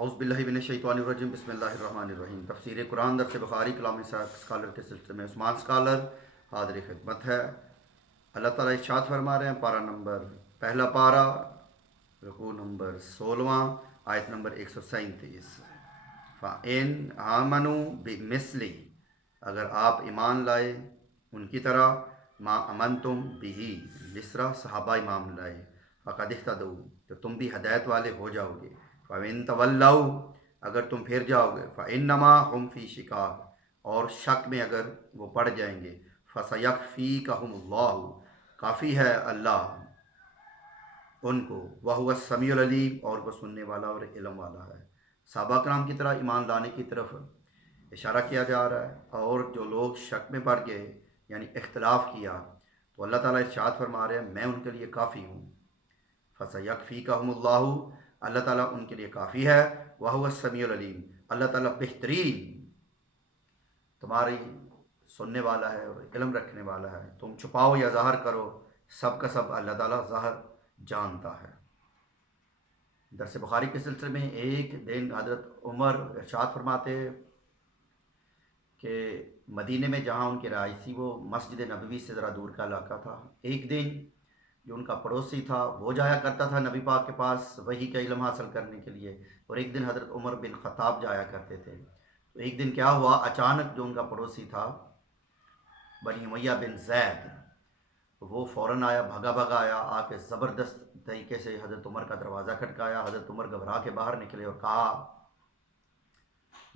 اعوذ باللہ من الشیطان الرجیم بسم اللہ الرحمن الرحیم۔ تفسیر قرآن درس بخاری کلام اسکالر کے سلسلے میں عثمان اسکالر حاضر خدمت ہے۔ اللہ تعالیٰ ارشاد فرما رہے ہیں، پارہ نمبر پہلا پارہ رکوع نمبر 16 آیت نمبر 137۔ فَإِنْ آمَنُوا بِمِثْلِ، اگر آپ ایمان لائے ان کی طرح، ما امنتم بِہِ، جس طرح صحابہ ایمان لائے، فَقَدِ اهْتَدَوْا، تو تم بھی ہدایت والے ہو جاؤ گے۔ فَإِن تَوَلَّوْا، اگر تم پھر جاؤ گے، فَإِنَّمَا هُمْ فِي شِقَاقٍ، اور شک میں اگر وہ پڑ جائیں گے، فَسَيَكْفِيكَهُمُ اللَّهُ، کافی ہے اللہ ان کو، وَهُوَ السَّمِيعُ الْعَلِيمُ، اور وہ سننے والا اور علم والا ہے۔ صحابہ کرام کی طرح ایمان لانے کی طرف اشارہ کیا جا رہا ہے، اور جو لوگ شک میں پڑ گئے یعنی اختلاف کیا، تو اللہ تعالیٰ ارشاد فرما رہے ہیں میں ان کے لیے کافی ہوں۔ فَسَيَكْفِيكَهُمُ اللَّهُ، اللہ تعالیٰ ان کے لیے کافی ہے۔ وَهُوَ السَّمِيعُ الْعَلِيمُ، اللہ تعالیٰ بہترین تمہاری سننے والا ہے اور علم رکھنے والا ہے۔ تم چھپاؤ یا ظاہر کرو، سب کا سب اللہ تعالیٰ ظاہر جانتا ہے۔ درس بخاری کے سلسلے میں ایک دن حضرت عمر ارشاد فرماتے کہ مدینے میں جہاں ان کی رہائش تھی وہ مسجد نبوی سے ذرا دور کا علاقہ تھا۔ ایک دن جو ان کا پڑوسی تھا وہ جایا کرتا تھا نبی پاک کے پاس وحی کا علم حاصل کرنے کے لیے، اور ایک دن حضرت عمر بن خطاب جایا کرتے تھے۔ تو ایک دن کیا ہوا، اچانک جو ان کا پڑوسی تھا بنی امیہ بن زید، وہ فوراً آیا، بھگا بھگا آیا، آ کے زبردست طریقے سے حضرت عمر کا دروازہ کھٹکایا۔ حضرت عمر گھبرا کے باہر نکلے اور کہا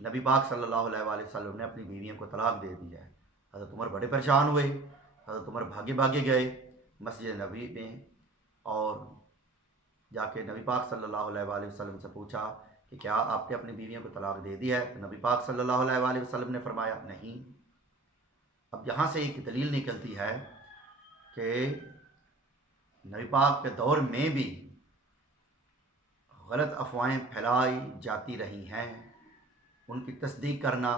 نبی پاک صلی اللہ علیہ وآلہ وسلم نے اپنی بیویوں کو طلاق دے دی ہے۔ حضرت عمر بڑے پریشان ہوئے، حضرت عمر بھاگے بھاگے گئے مسجد نبوی میں، اور جا کے نبی پاک صلی اللہ علیہ وآلہ وسلم سے پوچھا کہ کیا آپ نے اپنی بیویوں کو طلاق دے دی ہے؟ تو نبی پاک صلی اللہ علیہ وآلہ وسلم نے فرمایا نہیں۔ اب یہاں سے ایک دلیل نکلتی ہے کہ نبی پاک کے دور میں بھی غلط افواہیں پھیلائی جاتی رہی ہیں، ان کی تصدیق کرنا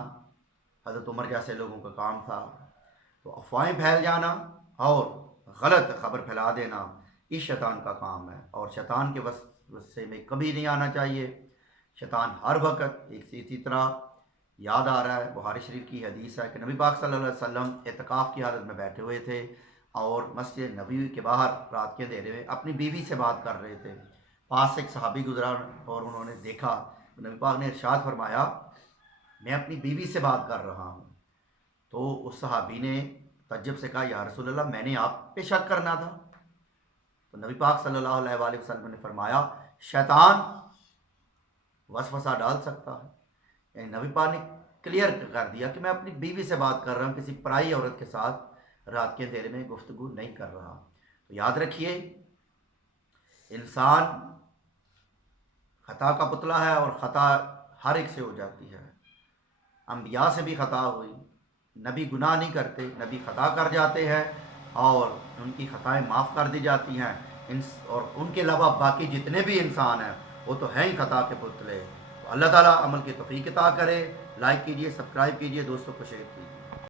حضرت عمر جیسے لوگوں کا کام تھا۔ تو افواہیں پھیل جانا اور غلط خبر پھیلا دینا اس شیطان کا کام ہے، اور شیطان کے وسوسے میں کبھی نہیں آنا چاہیے۔ شیطان ہر وقت اسی طرح یاد آ رہا ہے، بخاری شریف کی حدیث ہے کہ نبی پاک صلی اللہ علیہ وسلم اعتکاف کی حالت میں بیٹھے ہوئے تھے اور مسجد نبوی کے باہر رات کے اندھیرے میں اپنی بیوی سے بات کر رہے تھے۔ پاس سے ایک صحابی گزرا اور انہوں نے دیکھا، نبی پاک نے ارشاد فرمایا میں اپنی بیوی سے بات کر رہا ہوں۔ تو اس صحابی نے تعجب سے کہا یا رسول اللہ میں نے آپ پہ شک کرنا تھا۔ تو نبی پاک صلی اللہ علیہ وآلہ وسلم نے فرمایا شیطان وسوسہ ڈال سکتا ہے، یعنی نبی پاک نے کلیئر کر دیا کہ میں اپنی بیوی سے بات کر رہا ہوں، کسی پرائی عورت کے ساتھ رات کے اندھیرے میں گفتگو نہیں کر رہا۔ تو یاد رکھیے انسان خطا کا پتلا ہے، اور خطا ہر ایک سے ہو جاتی ہے۔ انبیاء سے بھی خطا ہوئی، نبی گناہ نہیں کرتے، نبی خطا کر جاتے ہیں اور ان کی خطائیں معاف کر دی جاتی ہیں، اور ان کے علاوہ باقی جتنے بھی انسان ہیں وہ تو ہیں ہی خطا کے پتلے۔ تو اللہ تعالیٰ عمل کی توفیق عطا کرے۔ لائک کیجیے، سبسکرائب کیجیے، دوستوں کو شیئر کیجیے۔